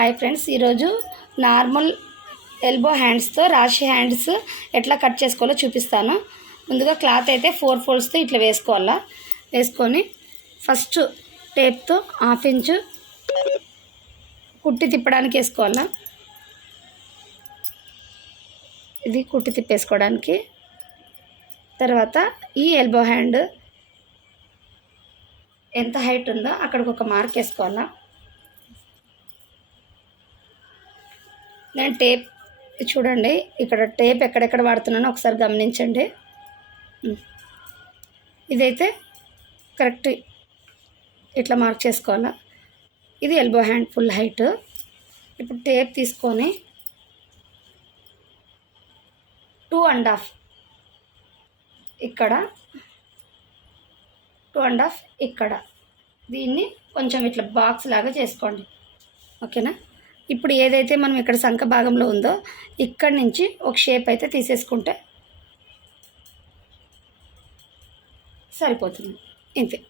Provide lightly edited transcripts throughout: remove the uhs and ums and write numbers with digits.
Hi friends, ఈరోజు normal elbow హ్యాండ్స్తో రాశి hands ఎట్లా కట్ చేసుకోవాలో చూపిస్తాను. ముందుగా క్లాత్ అయితే 4 ఫోల్డ్స్తో ఇట్లా వేసుకోవాలా. వేసుకొని ఫస్ట్ టేప్తో 1/2 ఇంచు కుట్టి తిప్పడానికి వేసుకోవాలా. ఇది కుట్టి తిప్పేసుకోవడానికి. తర్వాత ఈ ఎల్బో హ్యాండ్ ఎంత హైట్ ఉందో అక్కడికి ఒక మార్క్ వేసుకోవాలా. నేను టేప్ చూడండి, ఇక్కడ టేప్ ఎక్కడెక్కడ వాడుతున్నానో ఒకసారి గమనించండి. ఇదైతే కరెక్ట్ ఇట్లా మార్క్ చేసుకోవాలా. ఇది ఎల్బో హ్యాండ్ ఫుల్ హైట్. ఇప్పుడు టేప్ తీసుకొని 2.5 ఇక్కడ, 2.5 ఇక్కడ, దీన్ని కొంచెం ఇట్లా బాక్స్ లాగా చేసుకోండి. ఓకేనా? ఇప్పుడు ఏదైతే మనం ఇక్కడ సంఖ భాగంలో ఉందో ఇక్కడి నుంచి ఒక షేప్ అయితే తీసేసుకుంటే సరిపోతుంది. ఇంతే.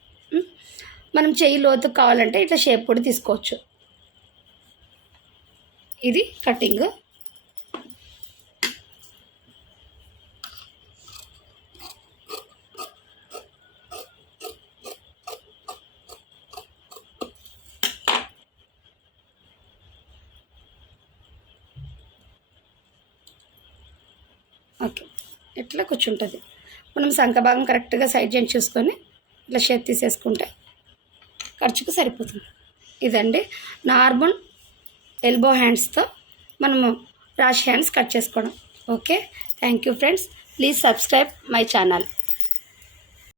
మనం చెయ్యి లోతుకు కావాలంటే ఇట్లా షేప్ కూడా తీసుకోవచ్చు. ఇది కటింగ్. ఓకే, ఇట్లా కూర్చుంటుంది. మనం సంఖ భాగం కరెక్ట్గా సైడ్ జెంట్ చూసుకొని ఇట్లా షేప్ తీసేసుకుంటే ఖర్చుకు సరిపోతుంది. ఇదండి నార్మల్ ఎల్బో హ్యాండ్స్తో మనము రాష్ హ్యాండ్స్ కట్ చేసుకోవడం. Okay, thank you friends. Please subscribe my channel.